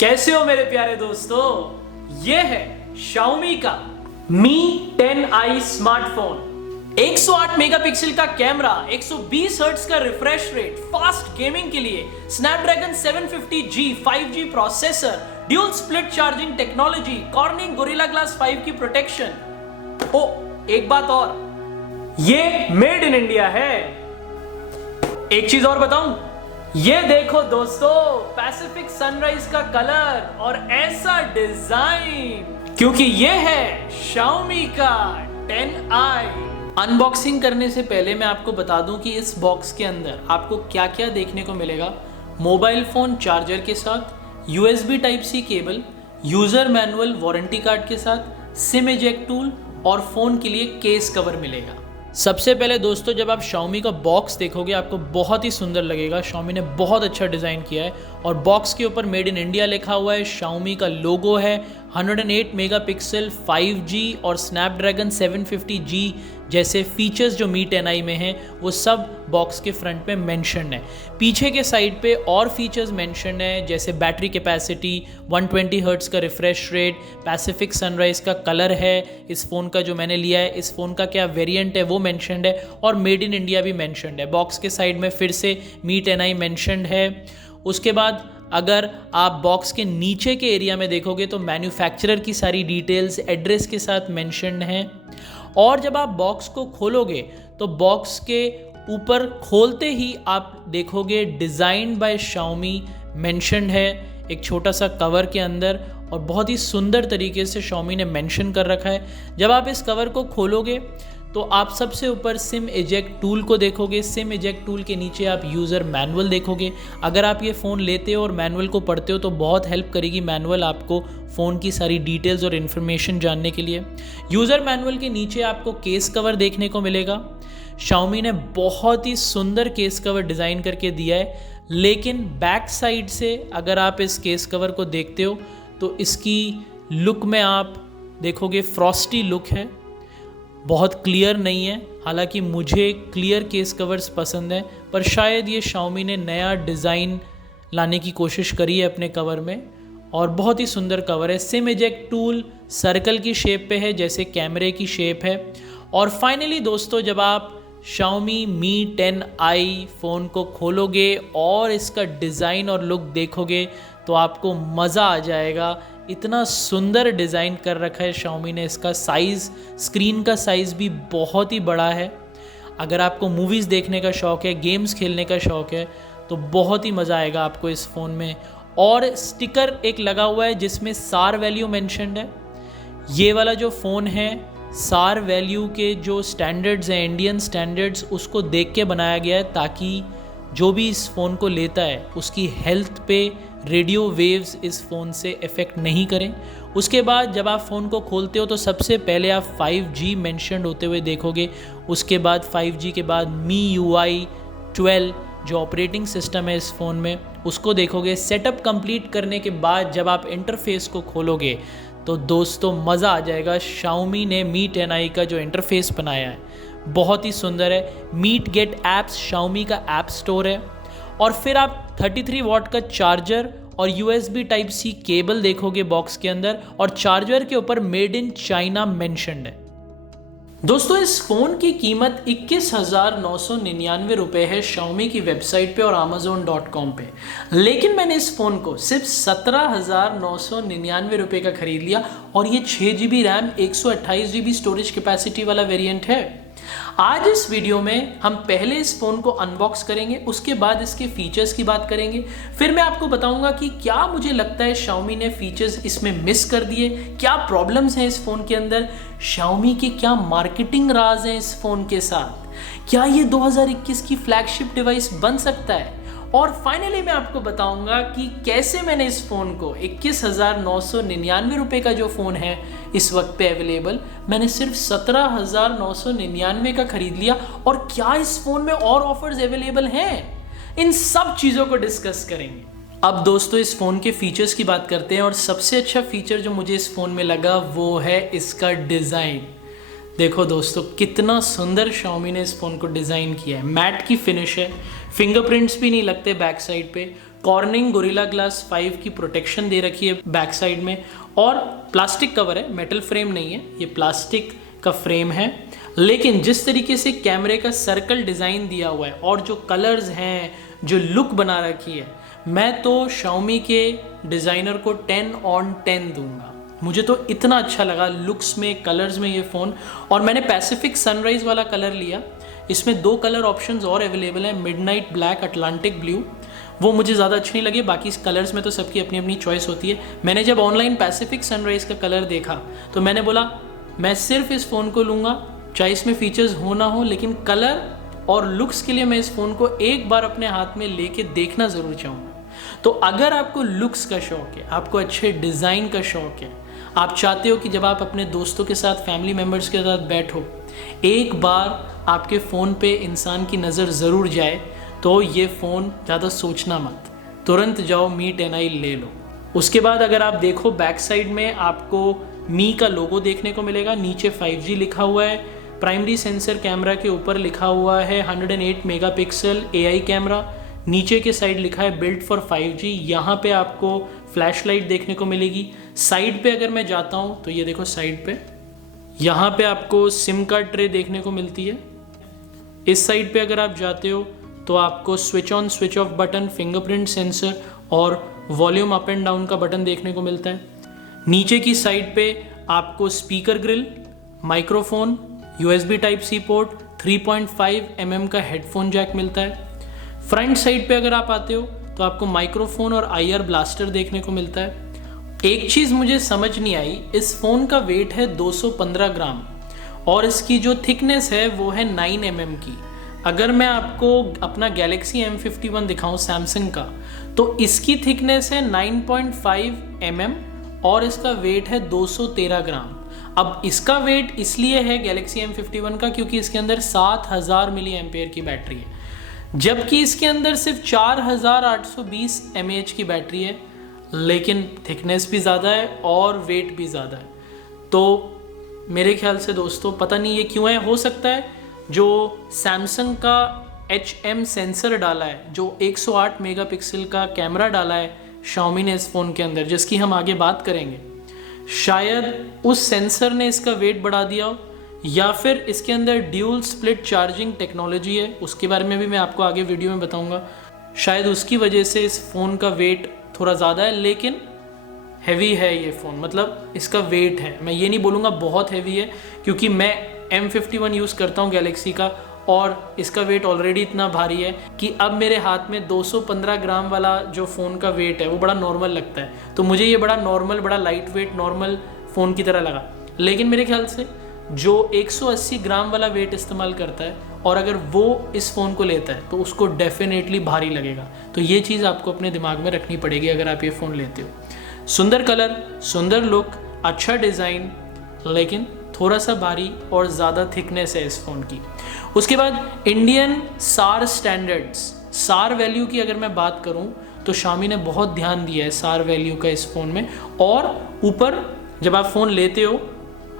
कैसे हो मेरे प्यारे दोस्तों। ये है Xiaomi का Mi 10i स्मार्टफोन। 108 मेगापिक्सल का कैमरा, 120 हर्ट्ज का रिफ्रेश रेट, फास्ट गेमिंग के लिए Snapdragon 750G 5G processor, dual split charging technology, cornering gorilla glass 5 की प्रोटेक्शन। ओ एक बात और, ये मेड इन इंडिया है। एक चीज और बताऊं, ये देखो दोस्तों, पैसिफिक सनराइज का कलर और ऐसा डिजाइन, क्योंकि ये है Xiaomi का 10i। अनबॉक्सिंग करने से पहले मैं आपको बता दूं कि इस बॉक्स के अंदर आपको क्या क्या देखने को मिलेगा। मोबाइल फोन चार्जर के साथ, USB type C cable, user manual warranty card के साथ, सिम इजेक्ट टूल और फोन के लिए केस कवर मिलेगा। सबसे पहले दोस्तों, जब आप Xiaomi का बॉक्स देखोगे आपको बहुत ही सुंदर लगेगा। Xiaomi ने बहुत अच्छा डिज़ाइन किया है और बॉक्स के ऊपर मेड इन इंडिया लिखा हुआ है। Xiaomi का लोगो है, 108 मेगापिक्सल, 5G और Snapdragon 750G जैसे फीचर्स जो Mi 10i में हैं वो सब बॉक्स के फ्रंट पे मेंशन है। पीछे के साइड पे और फीचर्स मेंशन है, जैसे बैटरी कैपेसिटी, 120 हर्ट्ज का रिफ्रेश रेट, पैसिफिक सनराइज का कलर है इस फ़ोन का जो मैंने लिया है, इस फ़ोन का क्या वेरिएंट है वो मेंशनड है और मेड इन इंडिया भी मेंशनड है। बॉक्स के साइड में फिर से Mi 10i मेंशनड है। उसके बाद अगर आप बॉक्स के नीचे के एरिया में देखोगे तो मैन्युफैक्चरर की सारी डिटेल्स एड्रेस के साथ मेंशनड हैं। और जब आप बॉक्स को खोलोगे तो बॉक्स के ऊपर खोलते ही आप देखोगे डिज़ाइन बाय Xiaomi मेंशनड है एक छोटा सा कवर के अंदर, और बहुत ही सुंदर तरीके से Xiaomi ने मेंशन कर रखा है। जब आप इस कवर को खोलोगे तो आप सबसे ऊपर सिम इजेक्ट टूल को देखोगे। सिम इजेक्ट टूल के नीचे आप यूज़र मैनुअल देखोगे। अगर आप ये फ़ोन लेते हो और मैनुअल को पढ़ते हो तो बहुत हेल्प करेगी मैनुअल आपको फ़ोन की सारी डिटेल्स और इन्फॉर्मेशन जानने के लिए। यूज़र मैनुअल के नीचे आपको केस कवर देखने को मिलेगा। Xiaomi ने बहुत ही सुंदर केस कवर डिज़ाइन करके दिया है, लेकिन बैक साइड से अगर आप इस केस कवर को देखते हो तो इसकी लुक में आप देखोगे फ्रॉस्टी लुक है, बहुत क्लियर नहीं है। हालांकि मुझे क्लियर केस कवर्स पसंद हैं, पर शायद ये Xiaomi ने नया डिज़ाइन लाने की कोशिश करी है अपने कवर में, और बहुत ही सुंदर कवर है। सिम इजेक्ट टूल सर्कल की शेप पे है जैसे कैमरे की शेप है। और फाइनली दोस्तों, जब आप Xiaomi Mi 10i फ़ोन को खोलोगे और इसका डिज़ाइन और लुक देखोगे तो आपको मज़ा आ जाएगा। इतना सुंदर डिज़ाइन कर रखा है Xiaomi ने। इसका साइज़, स्क्रीन का साइज़ भी बहुत ही बड़ा है। अगर आपको मूवीज़ देखने का शौक़ है, गेम्स खेलने का शौक़ है तो बहुत ही मज़ा आएगा आपको इस फ़ोन में। और स्टिकर एक लगा हुआ है जिसमें SAR वैल्यू मेंशन्ड है। ये वाला जो फ़ोन है SAR वैल्यू के जो स्टैंडर्ड्स हैं, इंडियन स्टैंडर्ड्स, उसको देख के बनाया गया है ताकि जो भी इस फ़ोन को लेता है उसकी हेल्थ पे रेडियो वेव्स इस फ़ोन से इफ़ेक्ट नहीं करें। उसके बाद जब आप फ़ोन को खोलते हो तो सबसे पहले आप 5G मेंशन्ड होते हुए देखोगे। उसके बाद 5G के बाद MIUI 12 जो ऑपरेटिंग सिस्टम है इस फ़ोन में उसको देखोगे। सेटअप कंप्लीट करने के बाद जब आप इंटरफेस को खोलोगे तो दोस्तों मज़ा आ जाएगा। Xiaomi ने Mi 10i का जो इंटरफेस बनाया है बहुत ही सुंदर है। मीट गेट ऐप्स Xiaomi का ऐप स्टोर है, और फिर आप 33 वाट का चार्जर और USB टाइप सी केबल देखोगे बॉक्स के अंदर, और चार्जर के ऊपर मेड इन चाइना मेंशन्ड है। दोस्तों, इस फ़ोन की कीमत 21,999 रुपये है Xiaomi की वेबसाइट पे और Amazon.com पे, लेकिन मैंने इस फ़ोन को सिर्फ 17,999 रुपये का ख़रीद लिया, और ये 6GB RAM 128GB storage capacity वाला वेरिएंट है। आज इस वीडियो में हम पहले इस फ़ोन को अनबॉक्स करेंगे, उसके बाद इसके फीचर्स की बात करेंगे, फिर मैं आपको बताऊंगा कि क्या मुझे लगता है Xiaomi ने फीचर्स इसमें मिस कर दिए, क्या प्रॉब्लम्स हैं इस फ़ोन के अंदर, Xiaomi के क्या मार्केटिंग राज हैं इस फ़ोन के साथ, क्या ये 2021 की फ्लैगशिप डिवाइस बन सकता है, और फाइनली मैं आपको बताऊंगा कि कैसे मैंने इस फ़ोन को 21,999 रुपये का जो फ़ोन है इस वक्त पे अवेलेबल, मैंने सिर्फ 17,999 का ख़रीद लिया, और क्या इस फ़ोन में और ऑफर्स अवेलेबल हैं। इन सब चीज़ों को डिस्कस करेंगे। अब दोस्तों, इस फ़ोन के फीचर्स की बात करते हैं, और सबसे अच्छा फीचर जो मुझे इस फ़ोन में लगा वो है इसका डिज़ाइन। देखो दोस्तों, कितना सुंदर Xiaomi ने इस फ़ोन को डिज़ाइन किया है। मैट की फिनिश है, फिंगरप्रिंट्स भी नहीं लगते बैक साइड पे, कॉर्निंग गोरिल्ला ग्लास 5 की प्रोटेक्शन दे रखी है बैक साइड में, और प्लास्टिक कवर है, मेटल फ्रेम नहीं है, ये प्लास्टिक का फ्रेम है। लेकिन जिस तरीके से कैमरे का सर्कल डिज़ाइन दिया हुआ है और जो कलर्स हैं, जो लुक बना रखी है, मैं तो Xiaomi के डिज़ाइनर को 10/10 दूंगा। मुझे तो इतना अच्छा लगा लुक्स में, कलर्स में ये फ़ोन। और मैंने पैसिफिक सनराइज़ वाला कलर लिया। इसमें 2 कलर ऑप्शंस और अवेलेबल हैं, मिडनाइट ब्लैक, अटलांटिक ब्लू। वो मुझे ज़्यादा अच्छे नहीं लगे, बाकी कलर्स में तो सबकी अपनी अपनी चॉइस होती है। मैंने जब ऑनलाइन पैसिफिक सनराइज़ का कलर देखा तो मैंने बोला मैं सिर्फ इस फ़ोन को लूँगा, चाहे इसमें फीचर्स हो ना हो, लेकिन कलर और लुक्स के लिए मैं इस फ़ोन को एक बार अपने हाथ में लेके देखना ज़रूर चाहूँगा। तो अगर आपको लुक्स का शौक है, आपको अच्छे डिज़ाइन का शौक है, आप चाहते हो कि जब आप अपने दोस्तों के साथ, फैमिली मेम्बर्स के साथ बैठो, एक बार आपके फ़ोन पे इंसान की नज़र ज़रूर जाए, तो ये फ़ोन ज़्यादा सोचना मत, तुरंत जाओ Mi 10i ले लो। उसके बाद अगर आप देखो बैक साइड में आपको मी का लोगो देखने को मिलेगा, नीचे 5G लिखा हुआ है, प्राइमरी सेंसर कैमरा के ऊपर लिखा हुआ है 108 मेगापिक्सल AI कैमरा, नीचे के साइड लिखा है बिल्ट फॉर 5G। यहाँ पे आपको फ्लैश लाइट देखने को मिलेगी। साइड पे अगर मैं जाता हूँ तो ये देखो साइड पे, यहाँ पे आपको सिम कार्ड ट्रे देखने को मिलती है। इस साइड पे अगर आप जाते हो तो आपको switch on switch off button, fingerprint sensor और वॉल्यूम अप एंड डाउन का बटन देखने को मिलता है। नीचे की साइड पे आपको speaker grill, microphone, USB type C port, 3.5 mm का हेडफोन जैक मिलता है। फ्रंट साइड पे अगर आप आते हो तो आपको माइक्रोफोन और IR ब्लास्टर देखने को मिलता है। एक चीज़ मुझे समझ नहीं आई, इस फ़ोन का वेट है 215 ग्राम और इसकी जो थिकनेस है वो है 9 mm की। अगर मैं आपको अपना Galaxy M51 दिखाऊं सैमसंग का, तो इसकी थिकनेस है 9.5 mm और इसका वेट है 213 ग्राम। अब इसका वेट इसलिए है Galaxy M51 का क्योंकि इसके अंदर 7000 मिली एम्पेयर की बैटरी है, जबकि इसके अंदर सिर्फ 4820 mAh की बैटरी है, लेकिन थिकनेस भी ज़्यादा है और वेट भी ज़्यादा है। तो मेरे ख्याल से दोस्तों पता नहीं ये क्यों है, हो सकता है जो सैमसंग का HM सेंसर डाला है, जो 108 मेगापिक्सल का कैमरा डाला है Xiaomi ने इस फ़ोन के अंदर, जिसकी हम आगे बात करेंगे, शायद उस सेंसर ने इसका वेट बढ़ा दिया हो, या फिर इसके अंदर ड्यूल स्प्लिट चार्जिंग टेक्नोलॉजी है, उसके बारे में भी मैं आपको आगे वीडियो में बताऊंगा। शायद उसकी वजह से इस फ़ोन का वेट थोड़ा ज़्यादा है, लेकिन हैवी है ये फ़ोन, मतलब इसका वेट है। मैं ये नहीं बोलूँगा बहुत हैवी है, क्योंकि मैं M51 यूज़ करता हूँ गैलेक्सी का, और इसका वेट ऑलरेडी इतना भारी है कि अब मेरे हाथ में 215 ग्राम वाला जो फ़ोन का वेट है वो बड़ा नॉर्मल लगता है। तो मुझे ये बड़ा नॉर्मल, बड़ा लाइट वेट नॉर्मल फ़ोन की तरह लगा। लेकिन मेरे ख्याल से जो 180 ग्राम वाला वेट इस्तेमाल करता है और अगर वो इस फ़ोन को लेता है तो उसको डेफिनेटली भारी लगेगा। तो ये चीज़ आपको अपने दिमाग में रखनी पड़ेगी अगर आप ये फ़ोन लेते हो। सुंदर कलर, सुंदर लुक, अच्छा डिज़ाइन, लेकिन थोड़ा सा भारी और ज़्यादा थिकनेस है इस फ़ोन की। उसके बाद Indian SAR standards, SAR value की अगर मैं बात करूं तो Xiaomi ने बहुत ध्यान दिया है SAR वैल्यू का इस फ़ोन में। और ऊपर जब आप फ़ोन लेते हो,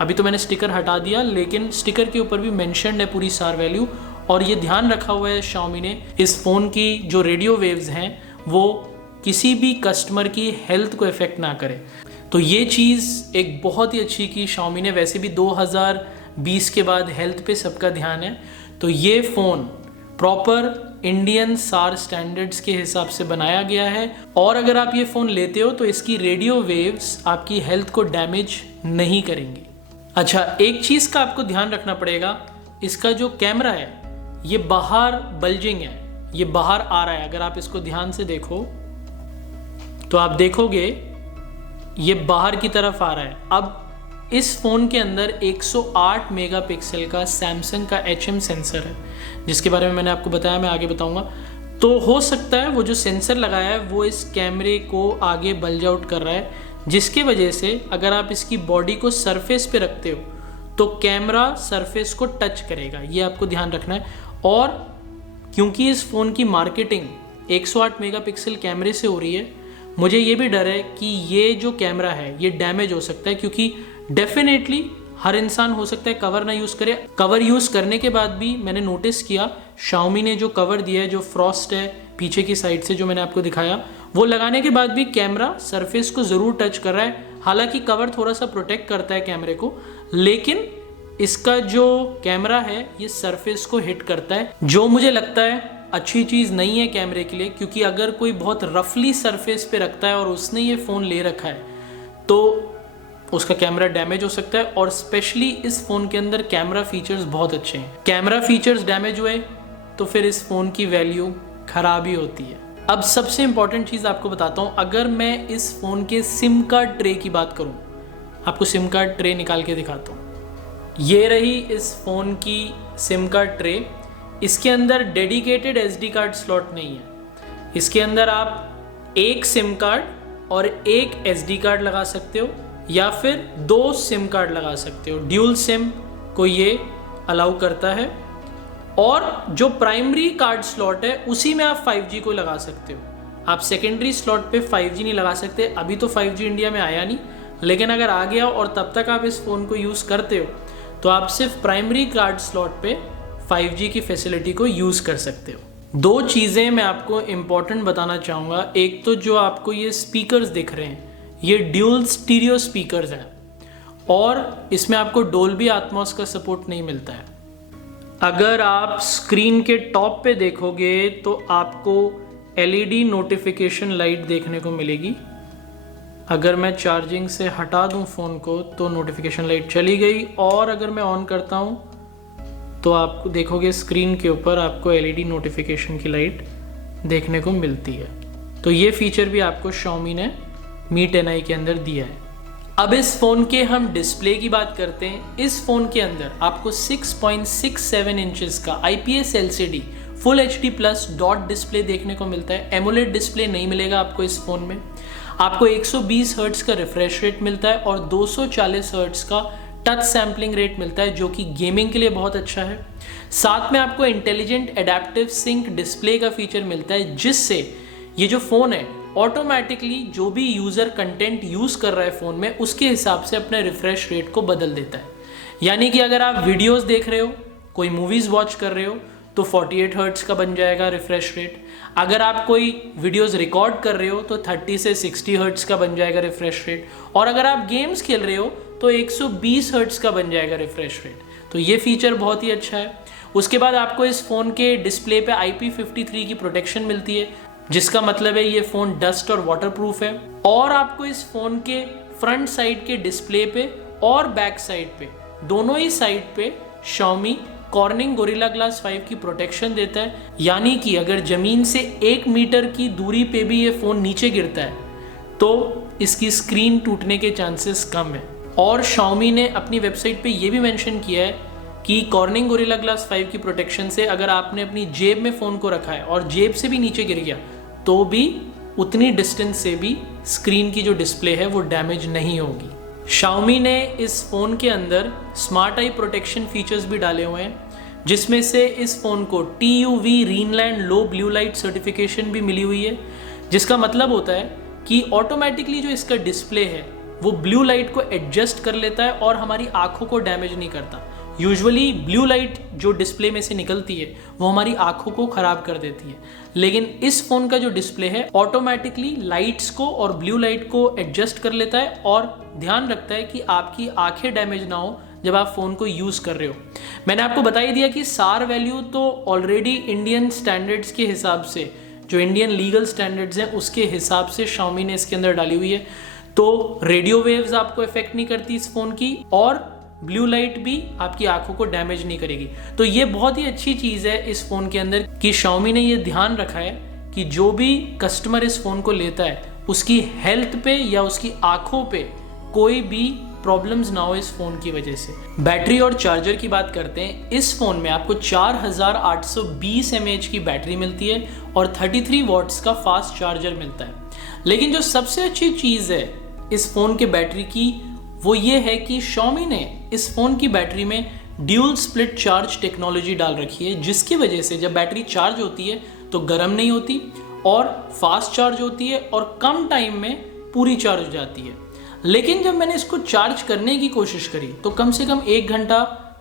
अभी तो मैंने स्टिकर हटा दिया, लेकिन स्टिकर के ऊपर भी मेंशन्ड है पूरी SAR वैल्यू, और ये ध्यान रखा हुआ है Xiaomi ने इस फ़ोन की जो रेडियो वेव्स हैं वो किसी भी कस्टमर की हेल्थ को इफ़ेक्ट ना करे। तो ये चीज़ एक बहुत ही अच्छी की Xiaomi ने। वैसे भी 2020 के बाद हेल्थ पे सबका ध्यान है, तो ये phone proper Indian SAR standards के हिसाब से बनाया गया है। और अगर आप ये फ़ोन लेते हो तो इसकी रेडियो वेव्स आपकी हेल्थ को डैमेज नहीं करेंगी। अच्छा, एक चीज़ का आपको ध्यान रखना पड़ेगा, इसका जो कैमरा है ये बाहर बल्जिंग है, ये बाहर आ रहा है। अगर आप इसको ध्यान से देखो तो आप देखोगे ये बाहर की तरफ आ रहा है। अब इस फ़ोन के अंदर 108 मेगापिक्सल का सैमसंग का HM सेंसर है, जिसके बारे में मैंने आपको बताया, मैं आगे बताऊंगा। तो हो सकता है वो जो सेंसर लगाया है वो इस कैमरे को आगे बल्ज आउट कर रहा है, जिसकी वजह से अगर आप इसकी बॉडी को सरफेस पे रखते हो तो कैमरा सरफेस को टच करेगा, ये आपको ध्यान रखना है। और क्योंकि इस फ़ोन की मार्केटिंग 108 मेगापिक्सल कैमरे से हो रही है, मुझे ये भी डर है कि ये जो कैमरा है ये डैमेज हो सकता है, क्योंकि डेफिनेटली हर इंसान हो सकता है कवर ना यूज़ करे। कवर यूज़ करने के बाद भी मैंने नोटिस किया Xiaomi ने जो कवर दिया है, जो फ्रॉस्ट है पीछे की साइड से जो मैंने आपको दिखाया, वो लगाने के बाद भी कैमरा सरफेस को ज़रूर टच कर रहा है। हालांकि कवर थोड़ा सा प्रोटेक्ट करता है कैमरे को, लेकिन इसका जो कैमरा है ये सरफेस को हिट करता है, जो मुझे लगता है अच्छी चीज़ नहीं है कैमरे के लिए, क्योंकि अगर कोई बहुत रफली सरफेस पे रखता है और उसने ये फ़ोन ले रखा है तो उसका कैमरा डैमेज हो सकता है। और स्पेशली इस फ़ोन के अंदर कैमरा फीचर्स बहुत अच्छे हैं। कैमरा फीचर्स डैमेज हुए तो फिर इस फ़ोन की वैल्यू ख़राब ही होती है। अब सबसे इम्पॉर्टेंट चीज़ आपको बताता हूँ, अगर मैं इस फ़ोन के सिम कार्ड ट्रे की बात करूँ, आपको सिम कार्ड ट्रे निकाल के दिखाता हूँ। ये रही इस फ़ोन की सिम कार्ड ट्रे। इसके अंदर डेडिकेटेड SD कार्ड स्लॉट नहीं है। इसके अंदर आप एक सिम कार्ड और एक SD कार्ड लगा सकते हो, या फिर 2 सिम कार्ड लगा सकते हो। ड्यूल सिम को ये अलाउ करता है, और जो प्राइमरी कार्ड स्लॉट है उसी में आप 5G को लगा सकते हो। आप सेकेंडरी स्लॉट पे 5G नहीं लगा सकते। अभी तो 5G इंडिया में आया नहीं, लेकिन अगर आ गया और तब तक आप इस फ़ोन को यूज़ करते हो तो आप सिर्फ प्राइमरी कार्ड स्लॉट पे 5G की फैसिलिटी को यूज़ कर सकते हो। 2 चीज़ें मैं आपको इम्पॉर्टेंट बताना चाहूँगा। एक तो जो आपको ये स्पीकर्स दिख रहे हैं, ये ड्यूल स्टीरियो स्पीकर्स हैं, और इसमें आपको डोल्बी एटमॉस का सपोर्ट नहीं मिलता है। अगर आप स्क्रीन के टॉप पे देखोगे तो आपको LED नोटिफिकेशन लाइट देखने को मिलेगी। अगर मैं चार्जिंग से हटा दूं फ़ोन को तो नोटिफिकेशन लाइट चली गई, और अगर मैं ऑन करता हूं तो आपको देखोगे स्क्रीन के ऊपर आपको LED नोटिफिकेशन की लाइट देखने को मिलती है। तो ये फीचर भी आपको Xiaomi ने Mi 10i के अंदर दिया है। अब इस फ़ोन के हम डिस्प्ले की बात करते हैं। इस फ़ोन के अंदर आपको 6.67 इंचेस का IPS LCD full HD plus dot display देखने को मिलता है। एमोलेड डिस्प्ले नहीं मिलेगा आपको इस फ़ोन में। आपको 120 हर्ट्ज़ का रिफ्रेश रेट मिलता है और 240 हर्ट्ज़ का टच सैम्पलिंग रेट मिलता है, जो कि गेमिंग के लिए बहुत अच्छा है। साथ में आपको इंटेलिजेंट एडेप्टिव सिंक डिस्प्ले का फीचर मिलता है, जिससे ये जो फ़ोन है ऑटोमेटिकली जो भी यूज़र कंटेंट यूज़ कर रहा है फ़ोन में उसके हिसाब से अपने रिफ्रेश रेट को बदल देता है। यानी कि अगर आप वीडियोस देख रहे हो, कोई मूवीज़ वॉच कर रहे हो, तो 48 हर्ट्ज़ का बन जाएगा रिफ्रेश रेट। अगर आप कोई वीडियोस रिकॉर्ड कर रहे हो तो 30 से 60 हर्ट्ज़ का बन जाएगा रिफ्रेश रेट। और अगर आप गेम्स खेल रहे हो तो 120 हर्ट्ज़ का बन जाएगा रिफ्रेश रेट। तो ये फीचर बहुत ही अच्छा है। उसके बाद आपको इस फ़ोन के डिस्प्ले पे IP53 की प्रोटेक्शन मिलती है, जिसका मतलब है ये फ़ोन डस्ट और वाटरप्रूफ है। और आपको इस फ़ोन के फ्रंट साइड के डिस्प्ले पे और बैक साइड पे, दोनों ही साइड पे Xiaomi Corning Gorilla Glass 5 की प्रोटेक्शन देता है। यानी कि अगर ज़मीन से 1 मीटर की दूरी पे भी ये फ़ोन नीचे गिरता है तो इसकी स्क्रीन टूटने के चांसेस कम है। और Xiaomi ने अपनी वेबसाइट पे ये भी मेंशन किया है कि Corning Gorilla Glass 5 की प्रोटेक्शन से अगर आपने अपनी जेब में फ़ोन को रखा है और जेब से भी नीचे गिर गया तो भी उतनी डिस्टेंस से भी स्क्रीन की जो डिस्प्ले है वो डैमेज नहीं होगी। Xiaomi ने इस फ़ोन के अंदर स्मार्ट आई प्रोटेक्शन फीचर्स भी डाले हुए हैं, जिसमें से इस फ़ोन को TUV Greenland लो ब्लू लाइट सर्टिफिकेशन भी मिली हुई है, जिसका मतलब होता है कि ऑटोमेटिकली जो इसका डिस्प्ले है वो ब्लू लाइट को एडजस्ट कर लेता है और हमारी आँखों को डैमेज नहीं करता। यूजुअली ब्लू लाइट जो डिस्प्ले में से निकलती है वो हमारी आँखों को ख़राब कर देती है, लेकिन इस फ़ोन का जो डिस्प्ले है ऑटोमेटिकली लाइट्स को और ब्लू लाइट को एडजस्ट कर लेता है और ध्यान रखता है कि आपकी आंखें डैमेज ना हो जब आप फ़ोन को यूज़ कर रहे हो। मैंने आपको बता ही दिया कि SAR वैल्यू तो ऑलरेडी इंडियन स्टैंडर्ड्स के हिसाब से, जो इंडियन लीगल स्टैंडर्ड्स हैं उसके हिसाब से Xiaomi ने इसके अंदर डाली हुई है। तो रेडियो वेव्स आपको इफेक्ट नहीं करती इस फ़ोन की, और ब्लू लाइट भी आपकी आंखों को डैमेज नहीं करेगी। तो ये बहुत ही अच्छी चीज़ है इस फ़ोन के अंदर कि Xiaomi ने ये ध्यान रखा है कि जो भी कस्टमर इस फ़ोन को लेता है उसकी हेल्थ पे या उसकी आंखों पे कोई भी प्रॉब्लम्स ना हो इस फ़ोन की वजह से। बैटरी और चार्जर की बात करते हैं। इस फ़ोन में आपको 4820 mAh की बैटरी मिलती है और 33 वॉट्स का फास्ट चार्जर मिलता है। लेकिन जो सबसे अच्छी चीज़ है इस फ़ोन के बैटरी की वो ये है कि Xiaomi ने इस फ़ोन की बैटरी में ड्यूल स्प्लिट चार्ज टेक्नोलॉजी डाल रखी है, जिसकी वजह से जब बैटरी चार्ज होती है तो गर्म नहीं होती और फास्ट चार्ज होती है और कम टाइम में पूरी चार्ज हो जाती है। लेकिन जब मैंने इसको चार्ज करने की कोशिश करी तो कम से कम 1 घंटा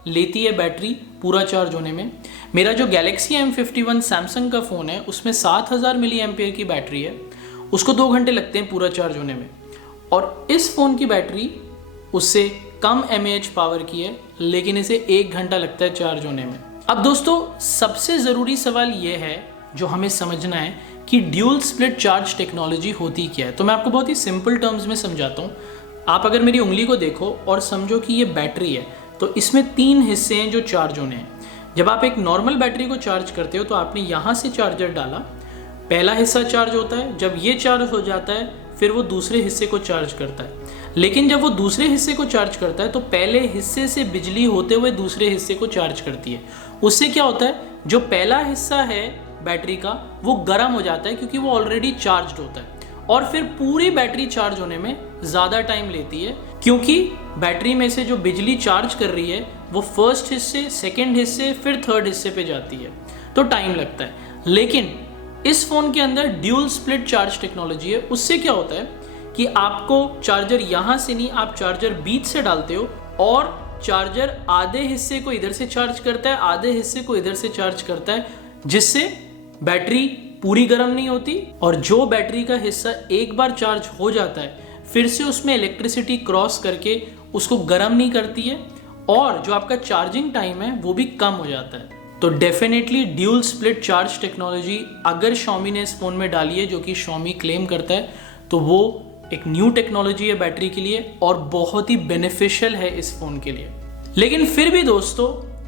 लेती है बैटरी पूरा चार्ज होने में। मेरा जो गैलेक्सी M51 सैमसंग का फ़ोन है उसमें 7000 मिली एम्पियर की बैटरी है, उसको 2 घंटे लगते हैं पूरा चार्ज होने में। और इस फ़ोन की बैटरी उससे कम mAh पावर की है, लेकिन इसे 1 घंटा लगता है चार्ज होने में। अब दोस्तों सबसे ज़रूरी सवाल ये है जो हमें समझना है कि ड्यूल स्प्लिट चार्ज टेक्नोलॉजी होती क्या है। तो मैं आपको बहुत ही सिंपल टर्म्स में समझाता हूँ। आप अगर मेरी उंगली को देखो और समझो कि ये बैटरी है, तो इसमें 3 हिस्से हैं जो चार्ज होने हैं। जब आप एक नॉर्मल बैटरी को चार्ज करते हो तो आपने यहाँ से चार्जर डाला, पहला हिस्सा चार्ज होता है, जब ये चार्ज हो जाता है फिर वो दूसरे हिस्से को चार्ज करता है। लेकिन जब वो दूसरे हिस्से को चार्ज करता है तो पहले हिस्से से बिजली होते हुए दूसरे हिस्से को चार्ज करती है। उससे क्या होता है, जो पहला हिस्सा है बैटरी का वो गर्म हो जाता है क्योंकि वो ऑलरेडी चार्ज्ड होता है, और फिर पूरी बैटरी चार्ज होने में ज़्यादा टाइम लेती है क्योंकि बैटरी में से जो बिजली चार्ज कर रही है वो फर्स्ट हिस्से, सेकेंड हिस्से, फिर थर्ड हिस्से पे जाती है, तो टाइम लगता है। लेकिन इस फ़ोन के अंदर ड्यूल स्प्लिट चार्ज टेक्नोलॉजी है। उससे क्या होता है कि आपको चार्जर यहाँ से नहीं, आप चार्जर बीच से डालते हो और चार्जर आधे हिस्से को इधर से चार्ज करता है, आधे हिस्से को इधर से चार्ज करता है, जिससे बैटरी पूरी गर्म नहीं होती, और जो बैटरी का हिस्सा एक बार चार्ज हो जाता है फिर से उसमें इलेक्ट्रिसिटी क्रॉस करके उसको गर्म नहीं करती है, और जो आपका चार्जिंग टाइम है वो भी कम हो जाता है। तो definitely dual split charge technology अगर Xiaomi ने इस फ़ोन में डाली है, जो कि Xiaomi क्लेम करता है, तो वो एक न्यू टेक्नोलॉजी है बैटरी के लिए और बहुत ही बेनिफिशियल है इस फ़ोन के लिए। लेकिन फिर भी दोस्तों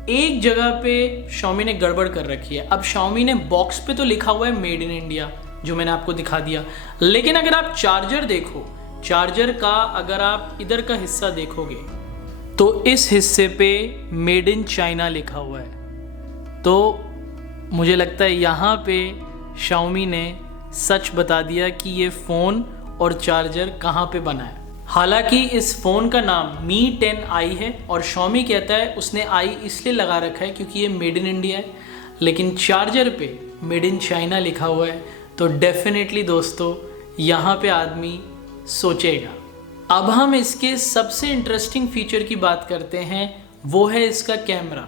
एक जगह पे Xiaomi ने गड़बड़ कर रखी है। अब Xiaomi ने बॉक्स पे तो लिखा हुआ है मेड इन इंडिया, जो मैंने आपको दिखा दिया, लेकिन अगर आप चार्जर देखो, चार्जर का अगर आप इधर का हिस्सा देखोगे तो इस हिस्से पे मेड इन चाइना लिखा हुआ है। तो मुझे लगता है यहाँ पे Xiaomi ने सच बता दिया कि ये फ़ोन और चार्जर कहाँ पे बना है। हालांकि इस फ़ोन का नाम Mi 10i है और Xiaomi कहता है उसने i इसलिए लगा रखा है क्योंकि ये मेड इन इंडिया है, लेकिन चार्जर पे मेड इन चाइना लिखा हुआ है। तो डेफिनेटली दोस्तों यहाँ पे आदमी सोचेगा। अब हम इसके सबसे इंटरेस्टिंग फीचर की बात करते हैं, वो है इसका कैमरा।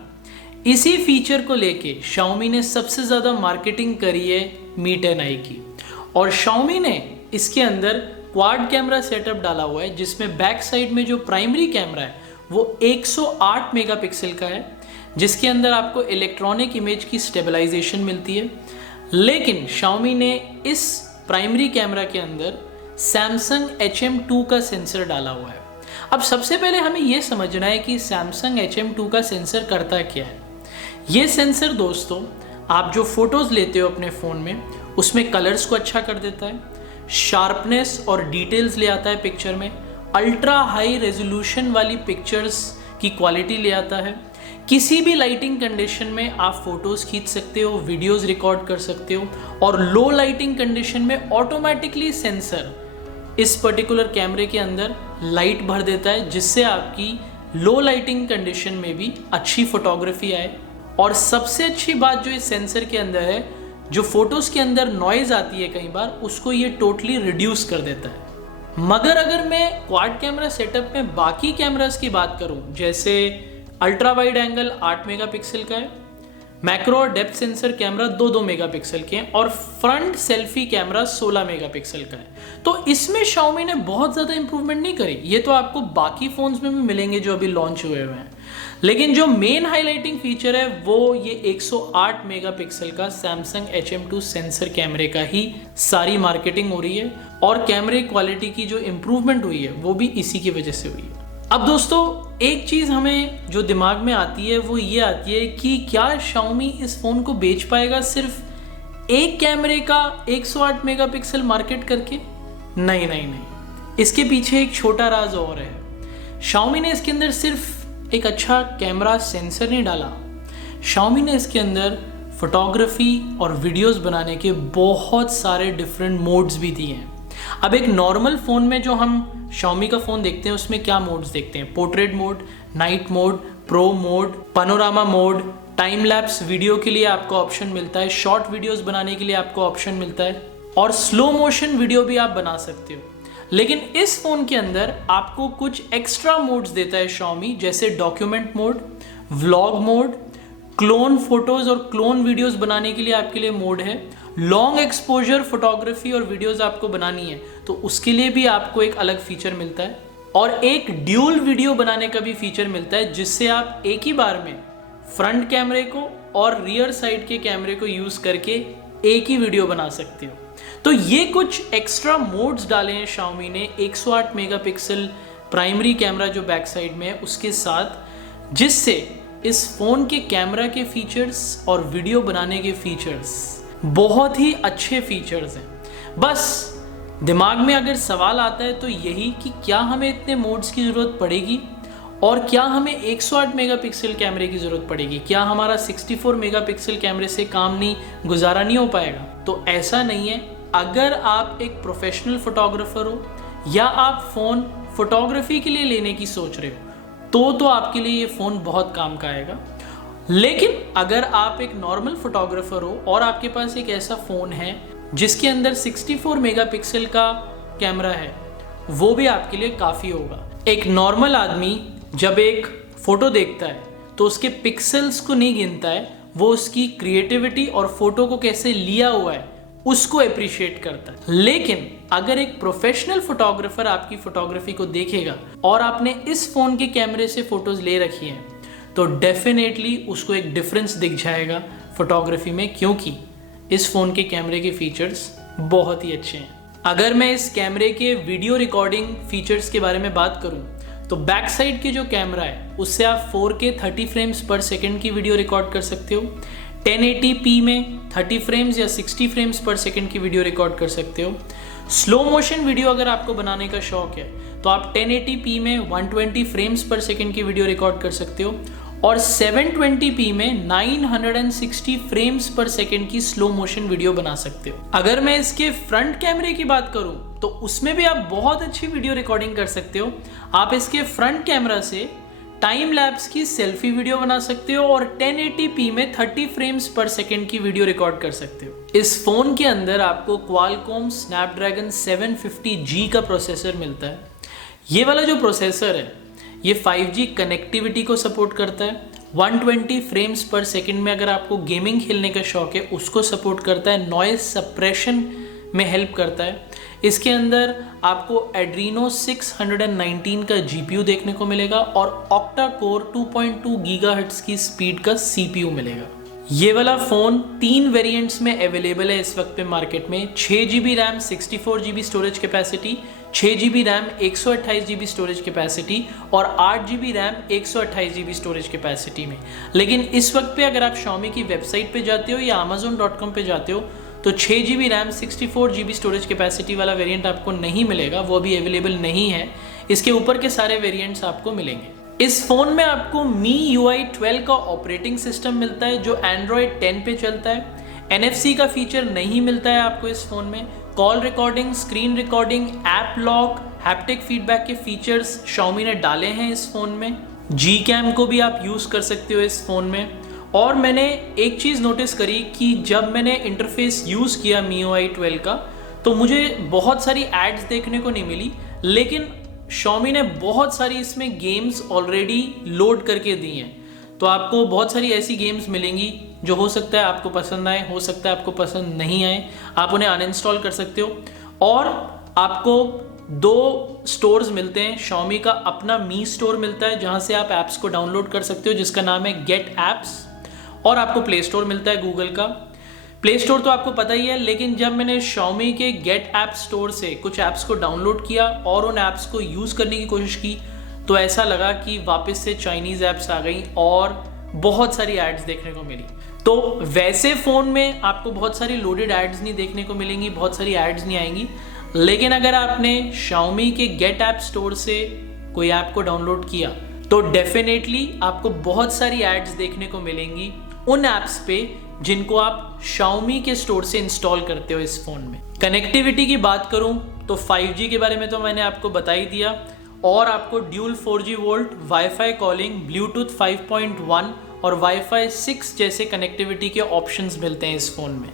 इसी फीचर को लेके Xiaomi ने सबसे ज़्यादा मार्केटिंग करी है Mi 10i की, और Xiaomi ने इसके अंदर क्वाड कैमरा सेटअप डाला हुआ है, जिसमें बैक साइड में जो प्राइमरी कैमरा है वो 108 मेगापिक्सल का है, जिसके अंदर आपको इलेक्ट्रॉनिक इमेज की स्टेबलाइजेशन मिलती है। लेकिन Xiaomi ने इस प्राइमरी कैमरा के अंदर Samsung HM2 का सेंसर डाला हुआ है। अब सबसे पहले हमें यह समझना है कि Samsung HM2 का सेंसर करता क्या है। ये सेंसर दोस्तों आप जो फोटोज़ लेते हो अपने फ़ोन में उसमें कलर्स को अच्छा कर देता है, शार्पनेस और डिटेल्स ले आता है पिक्चर में, अल्ट्रा हाई रेजोल्यूशन वाली पिक्चर्स की क्वालिटी ले आता है, किसी भी लाइटिंग कंडीशन में आप फोटोज़ खींच सकते हो, वीडियोस रिकॉर्ड कर सकते हो, और लो लाइटिंग कंडीशन में ऑटोमेटिकली सेंसर इस पर्टिकुलर कैमरे के अंदर लाइट भर देता है, जिससे आपकी लो लाइटिंग कंडीशन में भी अच्छी फोटोग्राफी आए। और सबसे अच्छी बात जो इस सेंसर के अंदर है, जो फोटोज़ के अंदर नॉइज़ आती है कई बार, उसको ये टोटली रिड्यूस कर देता है। मगर अगर मैं क्वाड कैमरा सेटअप में बाकी कैमरास की बात करूं, जैसे अल्ट्रा वाइड एंगल 8 मेगापिक्सल का है, मैक्रो और डेप्थ सेंसर कैमरा 2-2 मेगापिक्सल के हैं, और फ्रंट सेल्फी कैमरा 16 मेगापिक्सल का है, तो इसमें Xiaomi ने बहुत ज़्यादा इंप्रूवमेंट नहीं करी। ये तो आपको बाकी फ़ोन्स में भी मिलेंगे जो अभी लॉन्च हुए हुए हैं, लेकिन जो मेन हाईलाइटिंग फीचर है वो ये 108 मेगापिक्सल का Samsung HM2 सेंसर कैमरे का ही सारी मार्केटिंग हो रही है, और कैमरे क्वालिटी की जो इम्प्रूवमेंट हुई है वो भी इसी की वजह से हुई है। अब दोस्तों एक चीज़ हमें जो दिमाग में आती है वो ये आती है कि क्या Xiaomi इस फ़ोन को बेच पाएगा सिर्फ एक कैमरे का 108 मेगापिक्सल मार्केट करके? नहीं नहीं नहीं, इसके पीछे एक छोटा राज और है। Xiaomi ने इसके अंदर सिर्फ एक अच्छा कैमरा सेंसर नहीं डाला, Xiaomi ने इसके अंदर फोटोग्राफी और वीडियोस बनाने के बहुत सारे डिफरेंट मोड्स भी दिए हैं। अब एक नॉर्मल फ़ोन में जो हम Xiaomi का फ़ोन देखते हैं उसमें क्या मोड्स देखते हैं? Portrait mode, night mode, pro mode, panorama mode, time lapse video के लिए आपको ऑप्शन मिलता है, शॉर्ट वीडियोस बनाने के लिए आपको ऑप्शन मिलता है, और स्लो मोशन वीडियो भी आप बना सकते हो। लेकिन इस फ़ोन के अंदर आपको कुछ एक्स्ट्रा मोड्स देता है Xiaomi, जैसे document mode, vlog mode, clone photos और क्लोन वीडियोस बनाने के लिए आपके लिए मोड है। लॉन्ग एक्सपोजर फोटोग्राफी और वीडियोस आपको बनानी है तो उसके लिए भी आपको एक अलग फीचर मिलता है, और एक ड्यूल वीडियो बनाने का भी फीचर मिलता है, जिससे आप एक ही बार में फ्रंट कैमरे को और रियर साइड के कैमरे को यूज करके एक ही वीडियो बना सकते हो। तो ये कुछ एक्स्ट्रा मोड्स डाले हैं Xiaomi ने 108 मेगापिक्सल प्राइमरी कैमरा जो बैक साइड में है उसके साथ, जिससे इस फोन के कैमरा के फीचर्स और वीडियो बनाने के फीचर्स बहुत ही अच्छे फीचर्स हैं। बस दिमाग में अगर सवाल आता है तो यही कि क्या हमें इतने मोड्स की ज़रूरत पड़ेगी, और क्या हमें 108 मेगापिक्सल कैमरे की ज़रूरत पड़ेगी, क्या हमारा 64 मेगापिक्सल कैमरे से काम नहीं गुजारा नहीं हो पाएगा। तो ऐसा नहीं है। अगर आप एक प्रोफेशनल फोटोग्राफर हो या आप फ़ोन फोटोग्राफी के लिए लेने की सोच रहे हो तो आपके लिए ये फ़ोन बहुत काम का आएगा। लेकिन अगर आप एक नॉर्मल फोटोग्राफर हो और आपके पास एक ऐसा फ़ोन है जिसके अंदर 64 मेगापिक्सल का कैमरा है, वो भी आपके लिए काफ़ी होगा। एक नॉर्मल आदमी जब एक फ़ोटो देखता है तो उसके पिक्सल्स को नहीं गिनता है, वो उसकी क्रिएटिविटी और फोटो को कैसे लिया हुआ है उसको अप्रिशिएट करता है। लेकिन अगर एक प्रोफेशनल फोटोग्राफर आपकी फोटोग्राफी को देखेगा और आपने इस फ़ोन के कैमरे से फ़ोटोज़ ले रखी हैं तो डेफिनेटली उसको एक डिफरेंस दिख जाएगा फोटोग्राफी में, क्योंकि इस फ़ोन के कैमरे के फीचर्स बहुत ही अच्छे हैं। अगर मैं इस कैमरे के वीडियो रिकॉर्डिंग फीचर्स के बारे में बात करूं तो बैक साइड के जो कैमरा है उससे आप 4K 30 फ्रेम्स पर सेकंड की वीडियो रिकॉर्ड कर सकते हो। 1080p में 30 फ्रेम्स या 60 फ्रेम्स पर सेकंड की वीडियो रिकॉर्ड कर सकते हो। स्लो मोशन वीडियो अगर आपको बनाने का शौक है तो आप 1080p में 120 फ्रेम्स पर सेकंड की वीडियो रिकॉर्ड कर सकते हो, और 720p में 960 फ्रेम्स पर सेकंड की स्लो मोशन वीडियो बना सकते हो। अगर मैं इसके फ्रंट कैमरे की बात करूं तो उसमें भी आप बहुत अच्छी वीडियो रिकॉर्डिंग कर सकते हो। आप इसके फ्रंट कैमरा से टाइम लैप्स की सेल्फी वीडियो बना सकते हो और 1080p में 30 फ्रेम्स पर सेकंड की वीडियो रिकॉर्ड कर सकते हो। इस फोन के अंदर आपको Qualcomm Snapdragon 750G का प्रोसेसर मिलता है। ये वाला जो प्रोसेसर है ये 5G कनेक्टिविटी को सपोर्ट करता है। 120 फ्रेम्स पर सेकंड में अगर आपको गेमिंग खेलने का शौक है उसको सपोर्ट करता है। नॉइज सप्रेशन में हेल्प करता है। इसके अंदर आपको Adreno 619 का GPU देखने को मिलेगा और ऑक्टा कोर 2.2 गीगाहर्ट्ज की स्पीड का CPU मिलेगा। ये वाला फ़ोन 3 वेरिएंट्स में अवेलेबल है इस वक्त पे मार्केट में। 6GB RAM 64GB storage capacity, 6GB RAM 128GB storage capacity और 8GB RAM 128GB storage capacity में। लेकिन इस वक्त पे अगर आप Xiaomi की वेबसाइट पे जाते हो या Amazon.com पे जाते हो तो 6GB RAM 64GB storage capacity वाला वेरिएंट आपको नहीं मिलेगा, वो अभी अवेलेबल नहीं है। इसके ऊपर के सारे वेरिएंट्स आपको मिलेंगे। इस फ़ोन में आपको MIUI 12 का ऑपरेटिंग सिस्टम मिलता है जो Android 10 पे चलता है। NFC का फीचर नहीं मिलता है आपको इस फ़ोन में। Call recording, screen recording, app lock, haptic feedback के फीचर्स Xiaomi ने डाले हैं इस फ़ोन में। Gcam को भी आप यूज़ कर सकते हो इस फ़ोन में। और मैंने एक चीज़ नोटिस करी कि जब मैंने इंटरफेस यूज़ किया MIUI 12 का तो मुझे बहुत सारी एड्स देखने को नहीं मिली, लेकिन Xiaomi ने बहुत सारी इसमें गेम्स ऑलरेडी लोड करके दी हैं। तो आपको बहुत सारी ऐसी गेम्स मिलेंगी जो हो सकता है आपको पसंद आए, हो सकता है आपको पसंद नहीं आए। आप उन्हें अनइंस्टॉल कर सकते हो। और आपको 2 स्टोर्स मिलते हैं। Xiaomi का अपना Mi स्टोर मिलता है जहाँ से आप ऐप्स को डाउनलोड कर सकते हो जिसका नाम है गेट ऐप्स, और आपको प्ले स्टोर मिलता है गूगल का। प्ले स्टोर तो आपको पता ही है, लेकिन जब मैंने Xiaomi के गेट ऐप स्टोर से कुछ ऐप्स को डाउनलोड किया और उन ऐप्स को यूज़ करने की कोशिश की तो ऐसा लगा कि वापस से चाइनीज़ ऐप्स आ गई और बहुत सारी एड्स देखने को मिली। तो वैसे फ़ोन में आपको बहुत सारी लोडेड एड्स नहीं देखने को मिलेंगी, बहुत सारी एड्स नहीं आएंगी। लेकिन अगर आपने Xiaomi के गेट ऐप स्टोर से कोई ऐप को डाउनलोड किया तो डेफिनेटली आपको बहुत सारी एड्स देखने को मिलेंगी उन ऐप्स पे जिनको आप Xiaomi के स्टोर से इंस्टॉल करते हो इस फ़ोन में। कनेक्टिविटी की बात करूं तो 5G के बारे में तो मैंने आपको बता ही दिया, और आपको dual 4G volt, wifi calling, Bluetooth 5.1 और वाईफाई 6 जैसे कनेक्टिविटी के ऑप्शंस मिलते हैं इस फ़ोन में।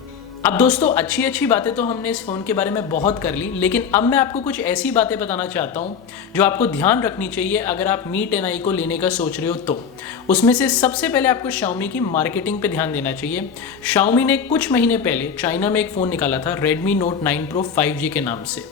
अब दोस्तों अच्छी अच्छी बातें तो हमने इस फ़ोन के बारे में बहुत कर ली, लेकिन अब मैं आपको कुछ ऐसी बातें बताना चाहता हूँ जो आपको ध्यान रखनी चाहिए अगर आप Mi 10i को लेने का सोच रहे हो तो। उसमें से सबसे पहले आपको Xiaomi की मार्केटिंग पे ध्यान देना चाहिए। Xiaomi ने कुछ महीने पहले चाइना में एक फ़ोन निकाला था Redmi Note 9 Pro 5G के नाम से।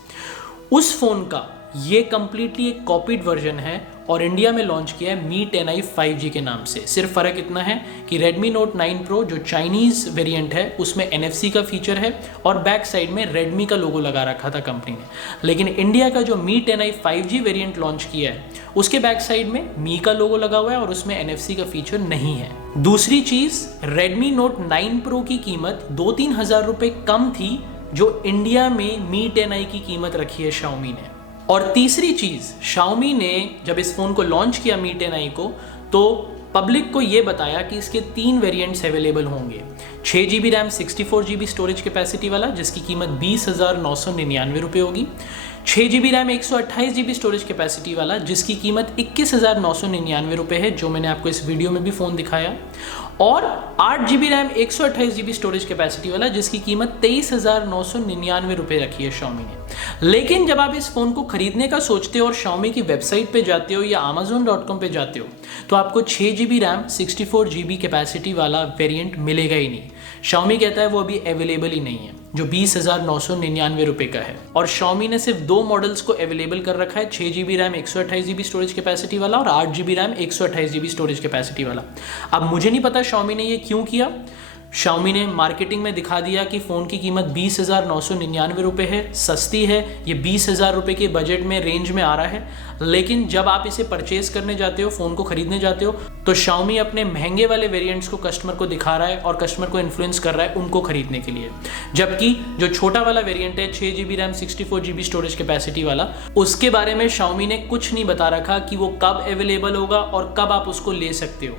उस फ़ोन का ये कंप्लीटली एक कॉपीड वर्जन है और इंडिया में लॉन्च किया है Mi 10i 5G के नाम से। सिर्फ फ़र्क इतना है कि Redmi Note 9 Pro जो चाइनीज़ वेरिएंट है उसमें NFC का फीचर है और बैक साइड में Redmi का लोगो लगा रखा था कंपनी ने, लेकिन इंडिया का जो Mi 10i 5G variant launch किया है उसके बैक साइड में मी का लोगो लगा हुआ है और उसमें NFC का फीचर नहीं है। दूसरी चीज़, Redmi Note 9 Pro की कीमत 2-3 हज़ार रुपये कम थी जो इंडिया में Mi 10i की कीमत रखी है Xiaomi ने। और तीसरी चीज़, Xiaomi ने जब इस फ़ोन को लॉन्च किया Mi 10i को तो पब्लिक को ये बताया कि इसके 3 वेरिएंट्स अवेलेबल होंगे। 6GB RAM 64GB storage capacity वाला जिसकी कीमत 20,999 रुपये होगी, 6GB RAM 128GB storage capacity वाला जिसकी कीमत 21,999 रुपये है, जो मैंने आपको इस वीडियो में भी फ़ोन दिखाया, और 8GB RAM 128GB storage capacity वाला जिसकी कीमत 23,999 रुपये रखी है Xiaomi ने। लेकिन जब आप इस फ़ोन को खरीदने का सोचते हो और Xiaomi की वेबसाइट पे जाते हो या Amazon.com पे जाते हो तो आपको 6GB रैम 64GB कैपेसिटी वाला वेरिएंट मिलेगा ही नहीं। Xiaomi कहता है वो अभी अवेलेबल ही नहीं है, जो 20,999 रुपये का है। और Xiaomi ने सिर्फ 2 मॉडल्स को अवेलेबल कर रखा है, 6GB RAM 128GB storage capacity वाला और 8GB RAM 128GB storage capacity वाला। अब मुझे नहीं पता Xiaomi ने ये क्यों किया। Xiaomi ने मार्केटिंग में दिखा दिया कि फ़ोन की कीमत 20,999 रुपये है, सस्ती है, ये 20,000 रुपये के बजट में रेंज में आ रहा है, लेकिन जब आप इसे परचेज करने जाते हो, फ़ोन को खरीदने जाते हो तो Xiaomi अपने महंगे वाले वेरिएंट्स को कस्टमर को दिखा रहा है और कस्टमर को इन्फ्लुएंस कर रहा है उनको खरीदने के लिए। जबकि जो छोटा वाला वेरिएंट है 6GB RAM 64GB storage capacity वाला, उसके बारे में Xiaomi ने कुछ नहीं बता रखा कि वो कब अवेलेबल होगा और कब आप उसको ले सकते हो।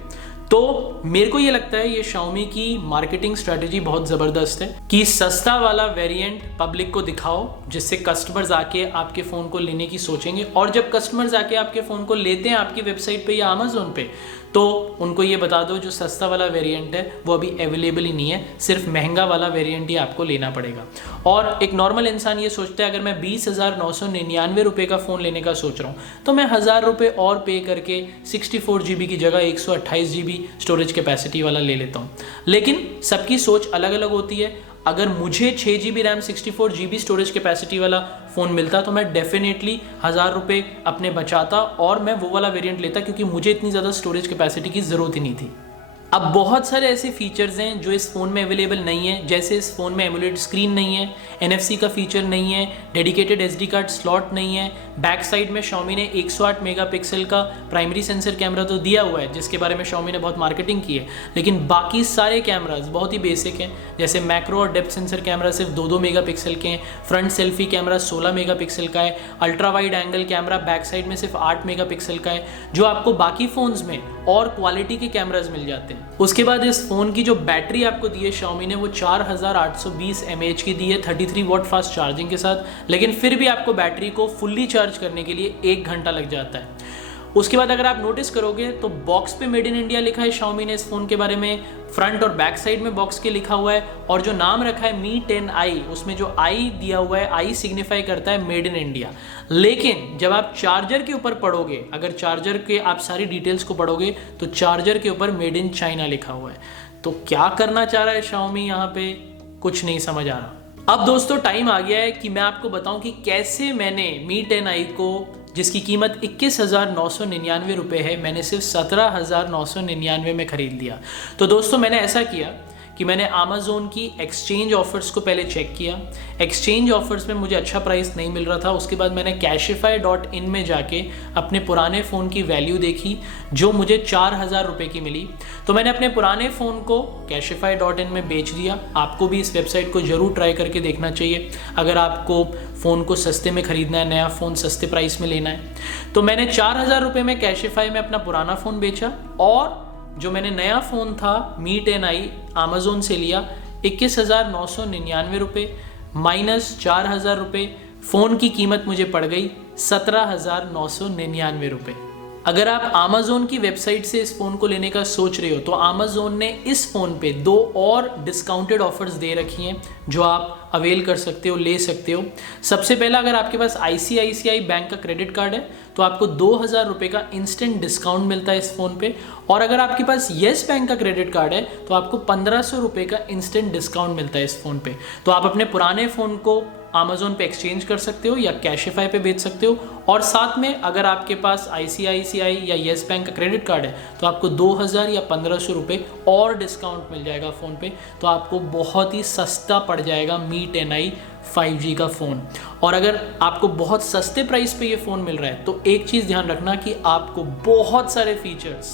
तो मेरे को ये लगता है ये Xiaomi की मार्केटिंग स्ट्रेटेजी बहुत ज़बरदस्त है कि सस्ता वाला वेरिएंट पब्लिक को दिखाओ जिससे कस्टमर्स आके आपके फ़ोन को लेने की सोचेंगे, और जब कस्टमर्स आके आपके फ़ोन को लेते हैं आपकी वेबसाइट पे या Amazon पे तो उनको ये बता दो जो सस्ता वाला वेरिएंट है वो अभी अवेलेबल ही नहीं है, सिर्फ महंगा वाला वेरिएंट ही आपको लेना पड़ेगा। और एक नॉर्मल इंसान ये सोचता है अगर मैं 20,999 रुपये का फ़ोन लेने का सोच रहा हूँ तो मैं 1,000 रुपये और पे करके 64GB की जगह 128GB स्टोरेज कैपेसिटी वाला ले लेता हूँ। लेकिन सबकी सोच अलग अलग होती है। अगर मुझे 6GB RAM 64GB storage capacity वाला फ़ोन मिलता तो मैं डेफिनेटली 1,000 रुपये अपने बचाता और मैं वो वाला वेरिएंट लेता, क्योंकि मुझे इतनी ज़्यादा स्टोरेज कैपेसिटी की ज़रूरत ही नहीं थी। अब बहुत सारे ऐसे फीचर्स हैं जो इस फ़ोन में अवेलेबल नहीं है, जैसे इस फ़ोन में एमुलेट स्क्रीन नहीं है, NFC का फीचर नहीं है, डेडिकेटेड SD कार्ड स्लॉट नहीं है, बैक साइड में Xiaomi ने 108 मेगापिक्सल का प्राइमरी सेंसर कैमरा तो दिया हुआ है जिसके बारे में Xiaomi ने बहुत मार्केटिंग की है, लेकिन बाकी सारे कैमराज बहुत ही बेसिक हैं। जैसे मैक्रो और डेप्थ सेंसर कैमरा सिर्फ 2-2 मेगापिक्सल के हैं, फ्रंट सेल्फी कैमरा 16 मेगापिक्सल का है, ultra wide angle camera back side में सिर्फ 8 मेगापिक्सल का है, जो आपको बाकी फ़ोन्स में और क्वालिटी के कैमराज मिल जाते हैं। उसके बाद इस फ़ोन की जो बैटरी आपको दी है Xiaomi ने वो 4820 mAh की दी है 33 वॉट फास्ट चार्जिंग के साथ, लेकिन फिर भी आपको बैटरी को फुल्ली चार्ज करने के लिए 1 घंटा लग जाता है। उसके बाद अगर आप नोटिस करोगे तो बॉक्स पे मेड इन इंडिया लिखा है Xiaomi ने इस फ़ोन के बारे में, फ्रंट और बैक साइड में बॉक्स के लिखा हुआ है, और जो नाम रखा है Mi 10i उसमें जो आई दिया हुआ है, आई सिग्निफाई करता है मेड इन इंडिया। लेकिन जब आप चार्जर के ऊपर पढ़ोगे, अगर चार्जर के आप सारी डिटेल्स को पढ़ोगे तो चार्जर के ऊपर मेड इन चाइना लिखा हुआ है। तो क्या करना चाह रहा है Xiaomi यहाँ पे, कुछ नहीं समझ आ रहा। अब दोस्तों टाइम आ गया है कि मैं आपको बताऊं कि कैसे मैंने Mi 10i को, जिसकी कीमत 21,999 रुपये है, मैंने सिर्फ 17,999 में ख़रीद लिया। तो दोस्तों मैंने ऐसा किया कि मैंने Amazon की एक्सचेंज ऑफर्स को पहले चेक किया। एक्सचेंज ऑफर्स में मुझे अच्छा प्राइस नहीं मिल रहा था। उसके बाद मैंने Cashify.in में जाके अपने पुराने फ़ोन की वैल्यू देखी जो मुझे 4,000 रुपये की मिली। तो मैंने अपने पुराने फ़ोन को Cashify.in में बेच दिया। आपको भी इस वेबसाइट को ज़रूर ट्राई करके देखना चाहिए अगर आपको फ़ोन को सस्ते में ख़रीदना है, नया फ़ोन सस्ते प्राइस में लेना है। तो मैंने 4,000 रुपये में Cashify में अपना पुराना फ़ोन बेचा, और जो मैंने नया फ़ोन था Mi 10i Amazon से लिया 21,999 रुपये माइनस 4,000 रुपये, फ़ोन की कीमत मुझे पड़ गई 17,999 रुपये। अगर आप Amazon की वेबसाइट से इस फ़ोन को लेने का सोच रहे हो तो Amazon ने इस फ़ोन पे 2 और डिस्काउंटेड ऑफर्स दे रखी हैं जो आप अवेल कर सकते हो, ले सकते हो। सबसे पहला, अगर आपके पास ICICI बैंक का क्रेडिट कार्ड है तो आपको 2000 रुपये का इंस्टेंट डिस्काउंट मिलता है इस फ़ोन पे, और अगर आपके पास येस बैंक का क्रेडिट कार्ड है तो आपको 1500 रुपये का इंस्टेंट डिस्काउंट मिलता है इस फ़ोन पे। तो आप अपने पुराने फ़ोन को Amazon पे एक्सचेंज कर सकते हो या कैशिफाई पे बेच सकते हो, और साथ में अगर आपके पास ICICI या येस बैंक का क्रेडिट कार्ड है तो आपको 2000 या 1500 रुपये और डिस्काउंट मिल जाएगा फ़ोन पे। तो आपको बहुत ही सस्ता पड़ जाएगा Mi 10i 5G का फ़ोन। और अगर आपको बहुत सस्ते प्राइस पे ये फ़ोन मिल रहा है तो एक चीज़ ध्यान रखना कि आपको बहुत सारे फीचर्स,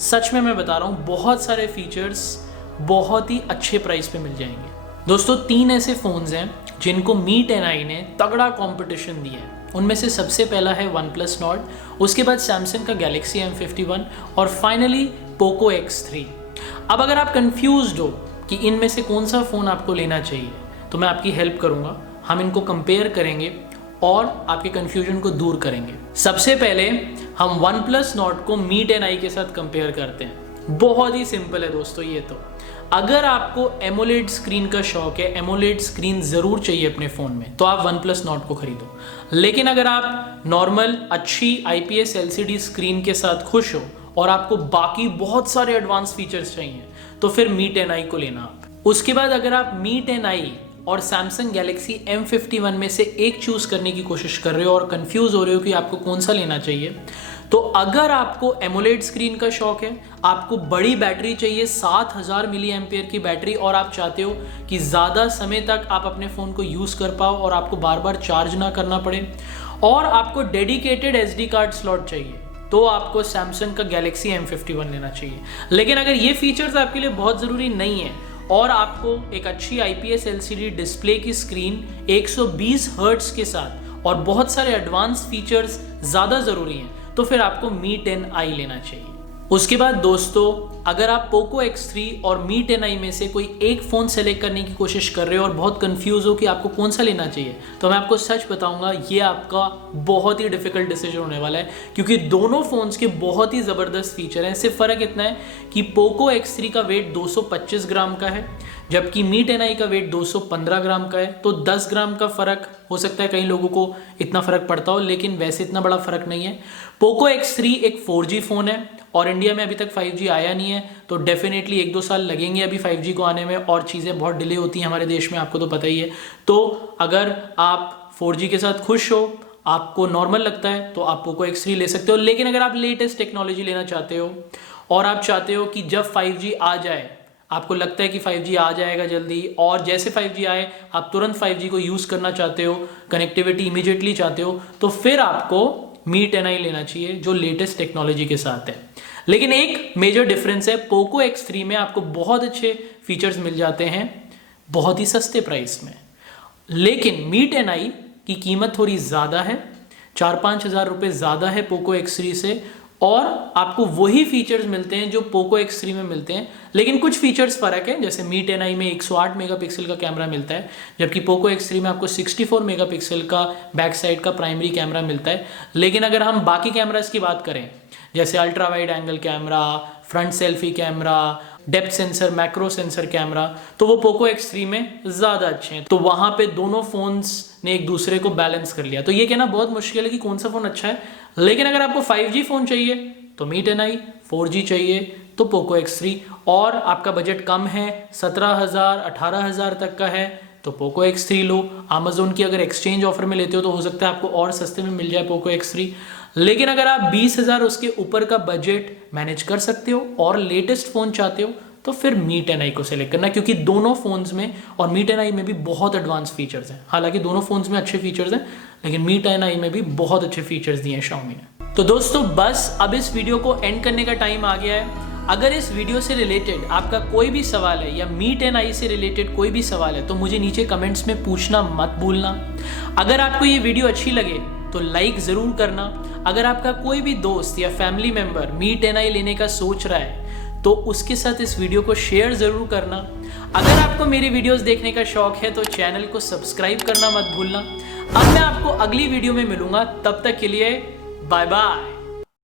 सच में मैं बता रहा हूँ, बहुत सारे फीचर्स बहुत ही अच्छे प्राइस पे मिल जाएंगे। दोस्तों 3 ऐसे फ़ोन्स हैं जिनको Mi 10i ने तगड़ा कंपटीशन दिया है। उनमें से सबसे पहला है OnePlus Nord, उसके बाद Samsung का Galaxy M51 और फाइनली Poco X3। अब अगर आप कंफ्यूज्ड हो कि इनमें से कौन सा फ़ोन आपको लेना चाहिए तो मैं आपकी हेल्प करूंगा। हम इनको कंपेयर करेंगे और आपके कन्फ्यूजन को दूर करेंगे। सबसे पहले हम OnePlus Nord को Mi 10i के साथ कंपेयर करते हैं। बहुत ही सिंपल है दोस्तों ये तो। अगर आपको एमोलेड स्क्रीन का शौक है, एमोलेड स्क्रीन ज़रूर चाहिए अपने फ़ोन में, तो आप OnePlus Nord को खरीदो। लेकिन अगर आप नॉर्मल अच्छी IPS LCD स्क्रीन के साथ खुश हो और आपको बाकी बहुत सारे एडवांस फीचर्स चाहिए तो फिर Mi 10i को लेना आप। उसके बाद अगर आप Mi 10i और Samsung Galaxy M51 में से एक चूज़ करने की कोशिश कर रहे हो और कंफ्यूज हो रहे हो कि आपको कौन सा लेना चाहिए, तो अगर आपको एमोलेड स्क्रीन का शौक है, आपको बड़ी बैटरी चाहिए 7000 मिली एम्पेयर की बैटरी, और आप चाहते हो कि ज़्यादा समय तक आप अपने फ़ोन को यूज़ कर पाओ और आपको बार बार चार्ज ना करना पड़े, और आपको डेडिकेटेड SD कार्ड स्लॉट चाहिए, तो आपको Samsung का Galaxy M51 लेना चाहिए। लेकिन अगर ये फीचर्स आपके लिए बहुत ज़रूरी नहीं है और आपको एक अच्छी IPS LCD डिस्प्ले की स्क्रीन 120 हर्ट्ज के साथ और बहुत सारे एडवांस फीचर्स ज़्यादा ज़रूरी हैं, तो फिर आपको Mi 10i लेना चाहिए। उसके बाद दोस्तों, अगर आप Poco X3 और Mi 10i में से कोई एक फ़ोन सेलेक्ट करने की कोशिश कर रहे हो और बहुत कंफ्यूज हो कि आपको कौन सा लेना चाहिए, तो मैं आपको सच बताऊंगा ये आपका बहुत ही डिफिकल्ट डिसीजन होने वाला है, क्योंकि दोनों फ़ोन्स के बहुत ही ज़बरदस्त फीचर हैं। सिर्फ फ़र्क इतना है कि Poco X3 का वेट 225 ग्राम का है जबकि Mi 10i का वेट 215 ग्राम का है। तो 10 ग्राम का फ़र्क हो सकता है कई लोगों को इतना फ़र्क पड़ता हो, लेकिन वैसे इतना बड़ा फ़र्क नहीं है। Poco X3 एक 4G फ़ोन है और इंडिया में अभी तक 5G आया नहीं है, तो डेफिनेटली 1-2 साल लगेंगे अभी 5G को आने में, और चीज़ें बहुत डिले होती हैं हमारे देश में, आपको तो पता ही है। तो अगर आप 4G के साथ खुश हो, आपको नॉर्मल लगता है, तो आप Poco X3 ले सकते हो। लेकिन अगर आप लेटेस्ट टेक्नोलॉजी लेना चाहते हो और आप चाहते हो कि जब 5G आ जाए, आपको लगता है कि 5G आ जाएगा जल्दी, और जैसे 5G आए आप तुरंत 5G को यूज़ करना चाहते हो, कनेक्टिविटी इमीडिएटली चाहते हो, तो फिर आपको Mi 10i लेना चाहिए जो लेटेस्ट टेक्नोलॉजी के साथ है। लेकिन एक मेजर डिफरेंस है, Poco X3 में आपको बहुत अच्छे फीचर्स मिल जाते हैं बहुत ही सस्ते प्राइस में, लेकिन Mi 10i की कीमत थोड़ी ज़्यादा है, 4-5 हज़ार रुपये ज़्यादा है Poco X3 से, और आपको वही फीचर्स मिलते हैं जो Poco X3 में मिलते हैं। लेकिन कुछ फीचर्स फ़र्क है, जैसे Mi 10i में 108 मेगापिक्सल का कैमरा मिलता है जबकि Poco X3 में आपको 64 मेगापिक्सल का बैक साइड का प्राइमरी कैमरा मिलता है। लेकिन अगर हम बाकी कैमरास की बात करें, जैसे ultra wide angle camera, front selfie camera, depth sensor, macro sensor camera, तो वो Poco X3 में ज़्यादा अच्छे हैं। तो वहाँ पे दोनों फ़ोन्स ने एक दूसरे को बैलेंस कर लिया। तो ये कहना बहुत मुश्किल है कि कौन सा फ़ोन अच्छा है। लेकिन अगर आपको 5G फ़ोन चाहिए तो Mi 10i, 4G चाहिए तो Poco X3, और आपका बजट कम है, 17,000 18,000 तक का है, तो Poco X3 लो। Amazon की अगर एक्सचेंज ऑफर में लेते हो तो हो सकता है आपको और सस्ते में मिल जाए Poco X3। लेकिन अगर आप 20,000 उसके ऊपर का बजट मैनेज कर सकते हो और लेटेस्ट फ़ोन चाहते हो तो फिर Mi 10i को सेलेक्ट करना, क्योंकि दोनों फ़ोन्स में और Mi 10i में भी बहुत एडवांस फीचर्स हैं। हालांकि दोनों फ़ोन्स में अच्छे फीचर्स हैं, लेकिन Mi 10i में भी बहुत अच्छे फीचर्स दिए हैं Xiaomi ने। तो दोस्तों बस अब इस वीडियो को एंड करने का टाइम आ गया है। अगर इस वीडियो से रिलेटेड आपका कोई भी सवाल है या Mi 10i से रिलेटेड कोई भी सवाल है तो मुझे नीचे कमेंट्स में पूछना मत भूलना। अगर आपको ये वीडियो अच्छी लगे तो लाइक ज़रूर करना। अगर आपका कोई भी दोस्त या फैमिली मेम्बर Mi 10i लेने का सोच रहा है तो उसके साथ इस वीडियो को शेयर ज़रूर करना। अगर आपको मेरी वीडियोस देखने का शौक है तो चैनल को सब्सक्राइब करना मत भूलना। अब मैं आपको अगली वीडियो में मिलूंगा, तब तक के लिए बाय बाय।